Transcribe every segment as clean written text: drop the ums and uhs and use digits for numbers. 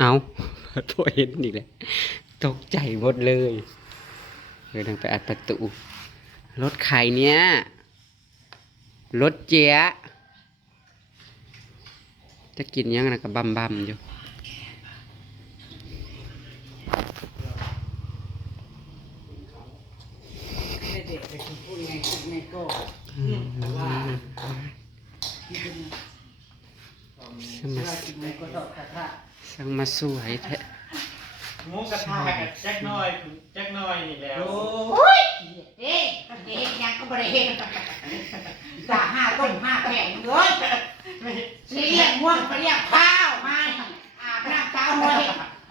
เอาตัวเห็นอีกแล้วตกใจหมดเลยเลยทางไปอัดประตูรถใครเนี้ยรถเจ๊ยะจะกินยังนะกับบัมอยู่เด็กๆพูดไงพูดไงก็สั่งมาสวยแท้ หมูกระทะแจ็คน้อยนี่แล้ว โอ้ยเด็กยังก็บริเห็นจ่า5 ต้ม 5 แผ่นเลยสิเรียกง่วงไปเรียกข้าวมาอาบน้ำเช้าเลย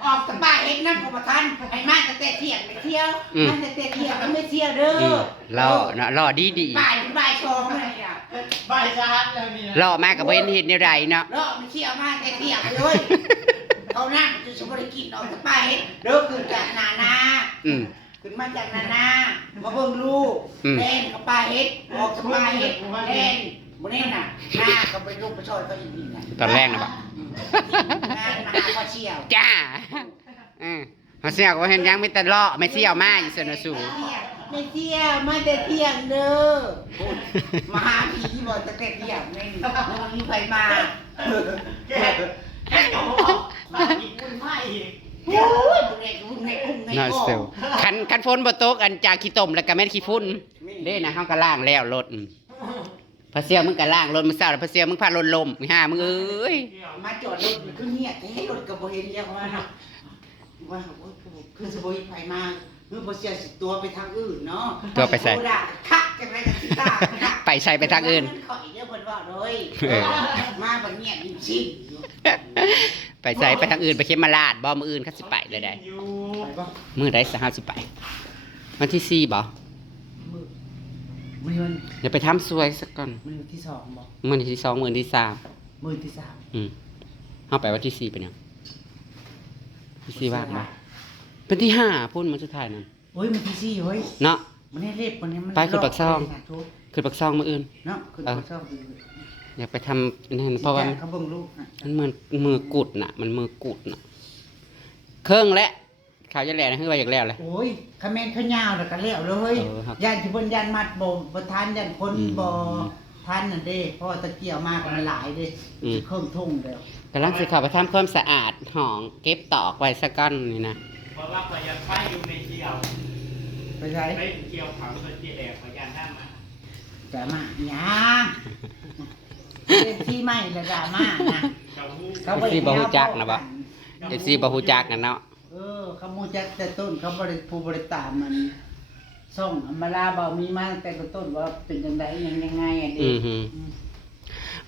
ออกจากบ้านเห็นน้ำกับทันไอ้มาแต่เที่ยงไปเที่ยวมันแต่เที่ยงมันไม่เที่ยวเด้อล่อนะล่อดีบ่ายชงเลยอ่ะ ใบชาร์จแล้วนี่นะ ล่อมากับเว้นเห็นในไรเนาะ ล่อไม่เที่ยวมาแต่เที่ยงเลยเขานั่งจะบริกินออกจากบ้านเห็นเด้อขึ้นจากนาขึ้นมาจากนามาเบิ่งลูกเล่นกับป้าเฮ็ดออกจากป้าเฮ็ดเล่นบ่นี่น่ะหน้าก็ไปลูกไปช่วยเขาอีกนี่น่ะ ตอนแรกนะบ่ งานมาหาพ่อเชี่ยว จ้าเขาเสี่ยวก็เห็นยังไม่แต่ล่อไม่เสี่ยวมาอยู่สนสู ไม่เที่ยวมาแต่เที่ยงเด้อมาหาผีบ่แต่เที่ยงนี่มันมีใครมา แกโอ้มาอีกคุณไม่อีก โอ้ยบุญในกุ้งใน น่า โก้ เสียวคันฝนบ่ตกอันจากขี้ต้มแล้วก็แม่นขี้ฝุ่นเด้นะเฮาก็ล้างแล้วรถพระเสี่ยวมึงก็ล้างรถมึงเศร้าแล้วพระเสี่ยวมึงพารถลมมึงห่ามึงเอ้ย มาจอดรถคือเงียบให้รถก็บ่เห็นแล้วว่าคือสิบ่มีใครมาคือบ่เสียสิตัวไปทางอื่นเนาะคักจังได๋ก็สิตา ไปใส่ไปทางอื่น ขออีกเด้อเพิ่นว่าเลยมาบัดเงียบจริง ไปใส่ไปทางอื่นไปเข็มมาลาดบ่มื้ออื่นเขาสิไปเลยได้ อยู่ มื้อใดสิเฮาสิไปวันที่4บ่ มื้อ เดี๋ยวไปทำสวยสักก่อน มื้อที่2บ่ มื้อที่2มื้อที่3 มื้อที่3 เฮาไปวันที่4เป็นหยังที่4ว่างบ่เป็นที่5พุ่นมื้อสุดท้ายนั่น โอ้ยมื้อที่4เฮ้ย เนาะ มันให้เล็บมันให้มัน ไปขึ้นปากซอง ขึ้นปักซองมื้ออื่น เนาะขึ้นปากซอง อยากไปทำนั่นเพราะว่า เขาเบิ่งลูกนะ มันมือกุดน่ะ มันมือกุดน่ะเครื่องและข่าวจะแหล่นะคือว่าอยากแล้วแหละ โอ้ยคาเมนเขายาวแล้วก็แล้วเลย ครับ ย่านที่เพิ่นย่านมัดบ่ทันย่านคนบ่ทันนั่นเด้เพราะว่าตะเกียวมาก็มันหลายเด้เครื่องทุ่งแล้ว กำลังสิเข้าไปทำความสะอาดห้องเก็บตอกไว้สักก้อนนี่นะ เพราะว่าพยานไฟอยู่ในเกี่ยว ไปใช้ ไปเกี่ยวเขาตัวเจี๊ยบพยานท่ามา จะมาหยังเป็นที่ใหม่แล้วจะมานะ เจ้าหู เขา FC บ่ฮู้จักนะบ่ FC บ่ฮู้จักกันเนาะ เขาฮู้จักแต่ต้นเขาบ่ได้ผู้บริตามมันส่งอำมาลาบ่มีมาตั้งแต่ต้นว่าเป็นจังได๋ยังไงอ่ะเด้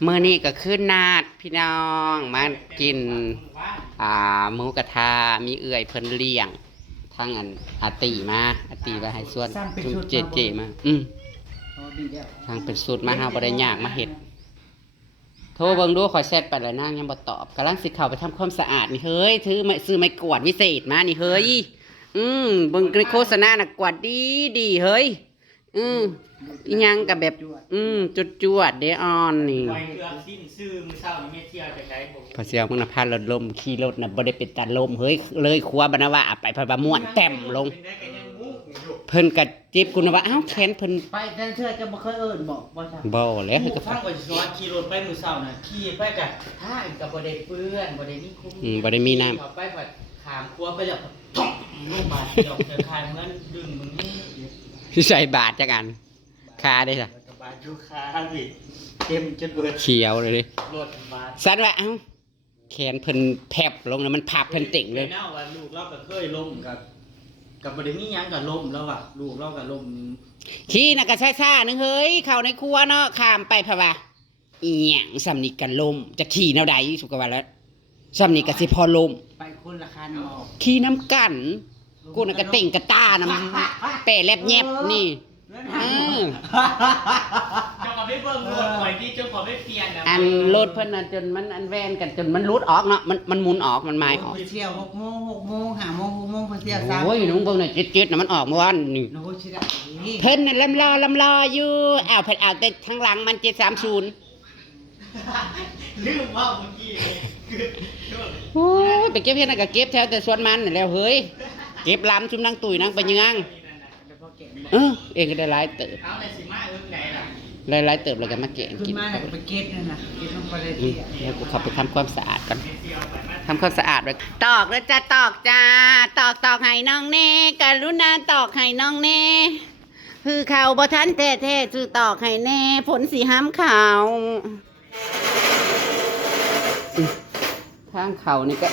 มื้อนี้ก็คือนาดพี่น้องมากินหมูกระทะมีเอื่อยเพิ่นเลี้ยงทั้งอันอาตีมาอาตีไว้ให้ส่วนจุเจมาอ๋อดีแล้ว ทางเป็นสูตรมาเฮาบ่ได้ยากมาเฮ็ดโทรเบิ่งดูขอยแชทไปแล้วนางยังบ่ตอบกำลังสิเข้าไปทำความสะอาดนี่เฮ้ยซื้อไม้กวาดวิเศษมานี่เฮ้ยเบิ่งในโฆษณาน่ะกวาดดีเฮ้ยอีหยังก็แบบจวดเด้ออนนี่ ไฟเกือบสิ้นซื่อมือเศร้านี่ไม่เที่ยวจากไหนผม พอเสียวมึงน่ะพารถลมขี่รถน่ะบ่ได้เป็นตาลมเฮ้ยเลยครัวบรรณว่าไปพะบาม่วนแต้มลง เป็นได้กันยังมุกอยู่ เพิ่นก็จิบกูนะว่าอ้าวแขนเพิ่น ไปแต่เชื่อจะบ่เคยเอิ้นบอกบ่ใช่ บ่แล้วเฮ้ยก็ ฟังก่อนสอนขี่รถไปมือเศร้าน่ะขี่ไปกับท่ากับบริเปื้อนบริมีคุ้ม บ่ได้มีน้ำ ไปผัดขามครัวไปแล้วท่องลูกบาดเดียวเจอคายเหมือนดึงมึงนี่ สิใส่บาทจักอันคาได้ซะ กับบาดยูคาสิเต็มจนเบิด เขียวเลยดิ รถบาด สันว่าเอ้าแขนเพิ่นแผบลงแล้วมันพับเพิ่นติ่งเลย เน่าว่าลูกเราก็เคยล้มกับบริมีหยังกับล้มแล้วอ่ะลูกเรากับล้ม ขี่น่ะก็ซ่าๆนึงเฮ้ยเข้าในครัวเนาะข้ามไปพะว่าอีหยังสำนี้ก็ลมจะขี่แนวใดสุกว่าแล้วสำนี้ก็สิพอลม ไปคนละคันออก ขี่น้ำกันกูน่ะก็เต่งกระต้านะมันแต่แลบแยบนี่ เจ้าขอไม่เบิ่งรถหน่อยที่เจ้าขอไม่เปลี่ยนนะ อันรถเพิ่นน่ะจนมันอันแวนกันจนมันรุดออกเนาะมันหมุนออกมันหมายออก ไปเที่ยว6 โมง 5 โมง 6 โมงไปเที่ยว3 โอ้ยน้องเบิ่งน่ะจิตๆน่ะมันออกเมื่อวานนี่ โอ้ยสิได้ เพิ่นน่ะลำลออยู่อ้าวเพิ่นเอาแต่ทางหลังมัน730 ลืมว่าเมื่อกี้นี่คือ โอ้ยไปเก็บเฮ็ดนั่นก็เก็บแถวแต่สวนมันนั่นแหล้วเฮ้ยเก็บลำชุมนางตุยนางไปยังเองก็ได้หลายเติบ เอาในสิมาอึ้งไหนล่ะ หลายเติบแล้วก็มาแกง ขึ้น กิน มาแล้วก็ไปเก็บนั่นน่ะเก็บลงไปเลย อืมแล้วกูเข้าไปทำความสะอาดก่อนทำความสะอาดไว้ตอกแล้วจ้าตอกจ้าตอกให้น้องเน่กรุณาตอกให้น้องเน่คือเขาบ่ทันแท้ๆจือตอกให้แน่ผลสิห้ามเขาทางเขานี่ก็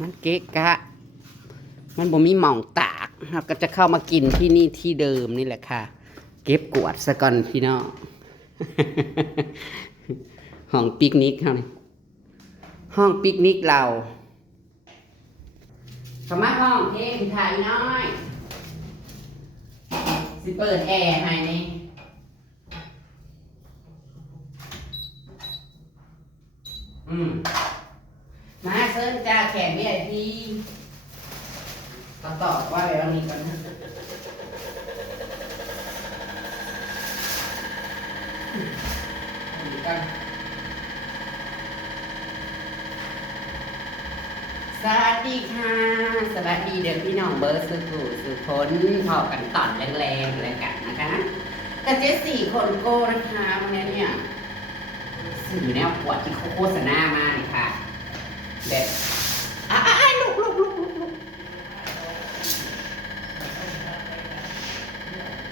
มันเกะกะ มันบ่มีหม่องตากเราก็จะเข้ามากินที่นี่ที่เดิมนี่แหละค่ะ เก็บกวาดซะก่อนพี่น้อง ห้องปิกนิกเขานี่ห้องปิกนิกเราสมัครห้องเทพถ่ายน้อยสิเปิดแอร์ให้นี่มาเซิร์นจ้าแขกเวียทีต่อว่าแบบนี้ก่อนนะสวัสดีค่ะสวัสดีเด็กพี่น้องเบอร์สุขุสุขนพอกันตอนแรงๆเลยกันนะคะแต่เจ๊4 คนโก้นะคะวันนี้เนี่ยสื่อแนวขวดที่เขาโฆษณามาเนี่ยค่ะแบบลุก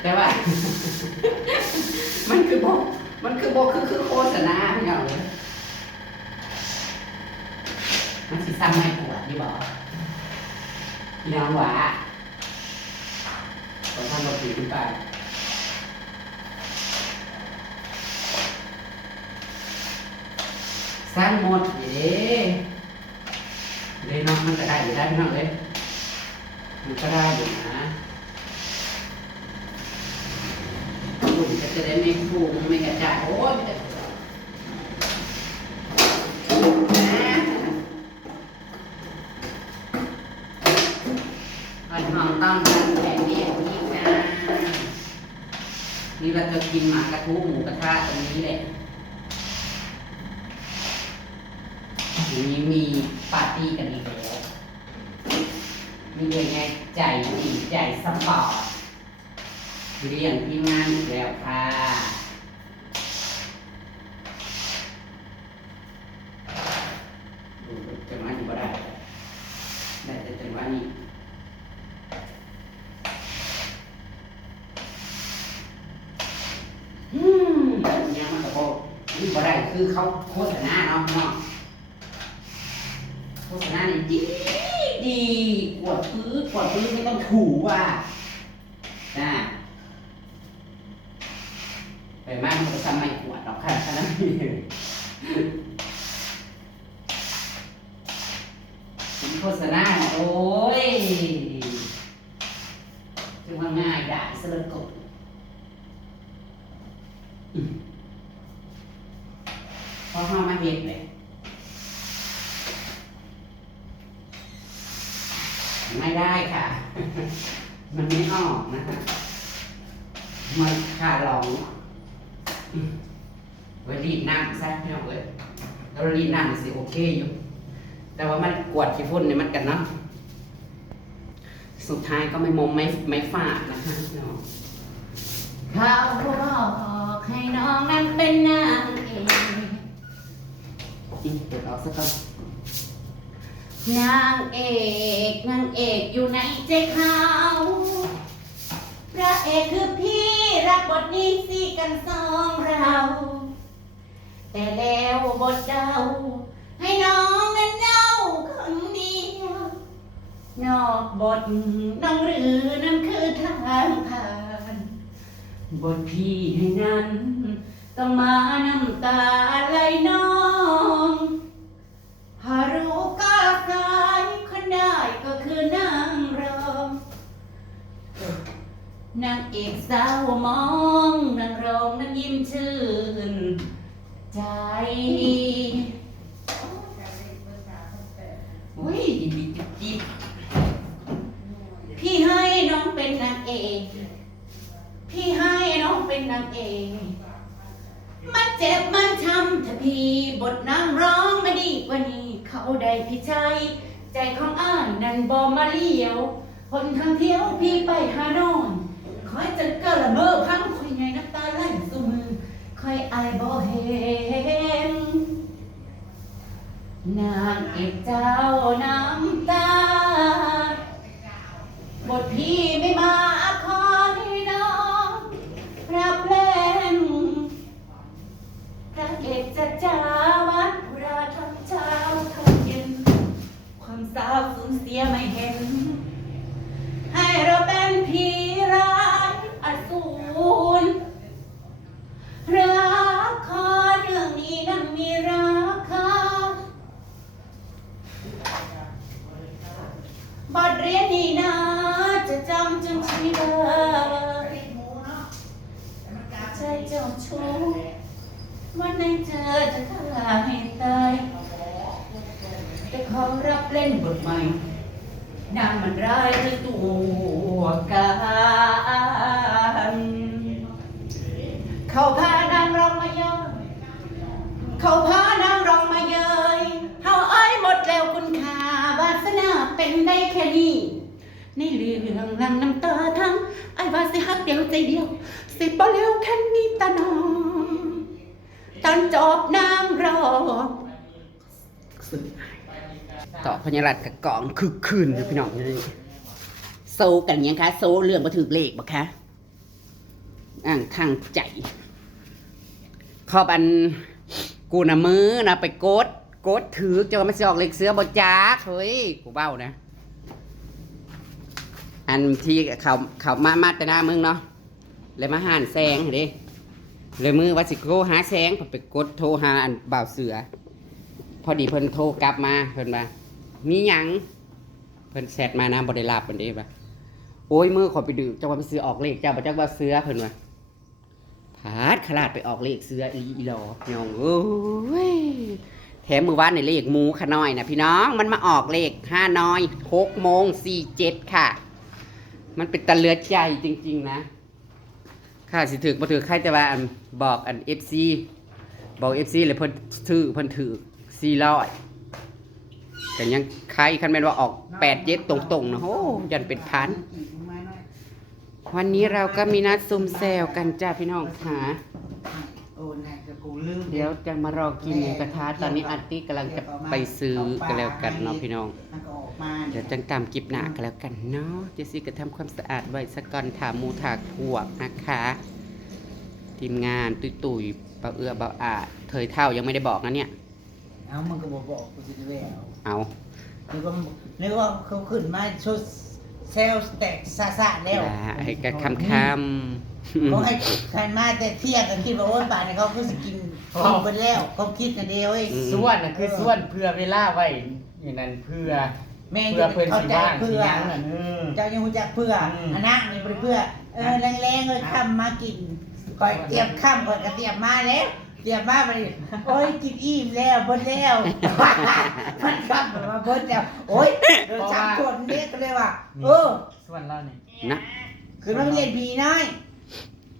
แต่ว่า มันคือโบคือโฆษณาพี่น้องเลยมันสิซ้ำไม่ปวดนี่บอกพี่น้องหวะเราทำรถตีขึ้นไปสร้างหมดเลยน้องมันก็ได้อยู่ได้พี่น้องเลยมันก็ได้อยู่นะฝุ่นก็จะได้ไม่ฟุ้งไม่กระจายโอ้ยห้องต้องการแบบนี้นี่จ้านี่เราจะกินหมากระทู้หมูกระทะตรงนี้แหละมีปาร์ตี้กันอีกแล้วมีเลยไงใจดีใจสปอร์ตเรียนที่งานอีกแล้วค่ะจังหวะนี้ก็ได้แต่จังหวะนี้เนี่ยมันก็บอกนี่บ่ได้คือเขาโฆษณาเนาะโฆษณานี่ดีกวดพื้นไม่ต้องถูว่ะนะไปมากมันก็ซ้ำไม่กวดหรอกค่ะแค่นั้นเองโฆษณาโอ้ยจึงว่าง่ายได้สลัดกบพอเข้ามาเห็นเลยไม่ได้ค่ะ มันไม่ออกนะคะมันขาลองไว้รีดน้ำซะพี่น้องเอ้ยแล้วรีดน้ำสิโอเคอยู่แต่ว่ามันกวดขี้ฝุ่นเนี่ยมันกันเนาะสุดท้ายก็ไม่ฝาดนะคะพี่น้องเขาบอกให้น้องนั้นเป็นนางเอกเปิดออกสักก่อนนางเอกอยู่ในใจเขาพระเอกคือพี่รับบทนี้สิกันสองเราแต่แล้วบทเดาให้น้องนั้นเดาคนเดียวนอกบทน้องหรือนั่นคือทางผ่านบทพี่ให้นั้นต้องมาน้ำตาไหลน้องหารู้ก็สายคนได้ก็คือนางรองนางเอกสาวมองนางรองนั้นยิ้มชื่นใจอุ้ยจิบพี่ให้น้องเป็นนางเอกพี่ให้น้องเป็นนางเอกมันเจ็บมันช้ำถ้าพี่บ่ กว่านี้เขาได้พี่ชายใจของอ้ายนั่นบ่มาเลี้ยวคนทางเที่ยวพี่ไปหานอนคอยจะเกละเมอพังคอยใหญ่น้ำตาไหลสู่มือคอยอายบ่เห็นนางเอกเจ้าน้ำตาบทพี่ไม่มาคอยน้องรับเล่นพระเอกจะจ้าวัดพุราทั้งเช้าทั้งเย็นความสาวสูญเสียไม่เห็นให้เราเป็นผีร้ายอสูรรักคอเรื่องนี้นั้นมีราคาบทเรียนนี้นะจะจำจนชีวิตใจเจ้าชู้วันไหนเจอจะฆ่าให้ตายแต่ขอรับเล่นบทใหม่นางมันร้ายด้วยตัวกันเขาพานางรองมาเยอะเขาพานางรองมาเยยเฮาอ้อยหมดแล้วคุณค่าวาสนาเป็นได้แค่นี้ในเรื่องหลังน้ำตาทั้งไอ้ว่าสิฮักเดียวใจเดียวสิบ่เร็วแค่นี้ตาน้องตอนจบนางรอ ต่อพญารัตกับกองคือคืนอยู่พี่น้องนี่โซกันยังคะโซเรื่องมาถือเลขบ่คะอ่างทางใจขอบอันกูนะมือนะไปกดถือจะว่ามันสิออกเลขเสือบ่จักเฮ้ยกูเบ้านะอันที่เขามาแต่หน้ามึงเนาะเลยมาห่านแซงเด้เลยมือว่าสิโทรหาแซงไปกดโทรหาอันบ่าวเสือพอดีเพิ่นโทรกลับมาเพิ่นว่ามีหยังเพิ่นแชทมานะบ่ได้รับเพิ่นเด้ว่าโอ้ยมือขอไปดื่มจังว่าไปซื้อออกเลขเจ้าบ่จักว่าเสือเพิ่นว่าพาดขลาดไปออกเลขเสืออีหลอน้องเอ้ยแถมมื้อวานในเลขหมูขะน้อยนะพี่น้องมันมาออกเลข5น้อย6:47ค่ะมันเป็นตะเลือดใจจริงๆนะค่ะสิถึกบ่ถึกใครแต่ว่าอันบอกอัน FC บอก FC เลยเพิ่นถือ400แต่ยังใครคันแม่นว่าออก8-7ตรงๆนะโอ้ยันเป็นพันวันนี้เราก็มีนัดซุ่มแซวกันจ้าพี่น้องค่ะเดี๋ยวจะมารอกินหมูกระทะตอนนี้อาร์ตี้กำลังจะไปซื้อกันแล้วกันเนาะพี่น้องเดี๋ยวจังตามกิบหนากันแล้วกันเนาะเจสซี่ก็ทำความสะอาดไว้สักก่อนถามหมูถากพวกนะคะทีมงานตุยเบาเอื้อเบาอาดเถยเท่ายังไม่ได้บอกนะเนี่ยเอามันก็บอกกูสิได้เอาเอานึกว่าเขาขึ้นมาชุดเซลล์แตกซาแล้วให้กระคำเขาให้ใครมาแต่เที่ยงกันคิดว่าโอ้ยป่านนี้เขาคือสกินไปแล้วเขาคิดกันเดียวไอ้ส่วนน่ะคือส่วนเพื่อเวลาไว้อย่างนั้นเพื่อแม่ เพื่อเพิ่น เข้า สิ ใจ บ้าง เพื่อ ยังนั่นเจ้ายังรู้จักเพื่ออันนั้นนี่เพื่อแรงๆเลยค่ำมากินก่อยเตรียมค่ำก่อยก็เตรียมมาแล้วเตรียมมาไปโอ้ยกินอิ่มแล้วเพิ่นแล้วมันค่ำมาเพิ่นแล้วโอ้ยเดินจับคนเด็กเลยว่ะส่วนเรานี่นะ คือมันเรียนผีน้อย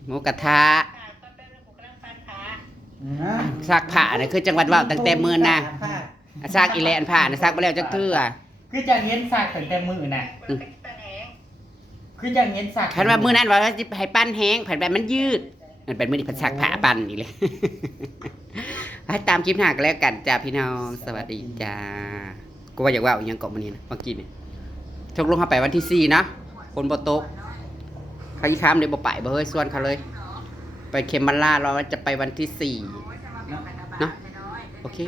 หมูกระทะซากผ้าเนี่ยคือจังหวัดว่าวตั้งแต่มื้อนะซากอีแลนผ้านะซากไปแล้วจักเทื่อคือจังเห็นซากตั้งแต่มื้อน่ะคือจังเห็นซากคันว่ามื้อนั้นว่าสิให้ปั้นแห้งผันแบบมันยืดมันเป็นมื้อนี้ผัดซากผ้าปั้นอีกเลยให้ตามคลิปหน้ากันแล้วกันจ้าพี่น้องสวัสดีจ้ากูว่าอยากว่าอีหยังเกาะมื้อนี้นะเมื่อกี้นี่ชกลงเข้าไปวันที่4นะฝนบ่ตกเขาอีค้ามเลยบ่ไปบ่เฮ้ยส่วนเขาเลยไปเขมราชเราจะไปวันที่4เนาะโอเค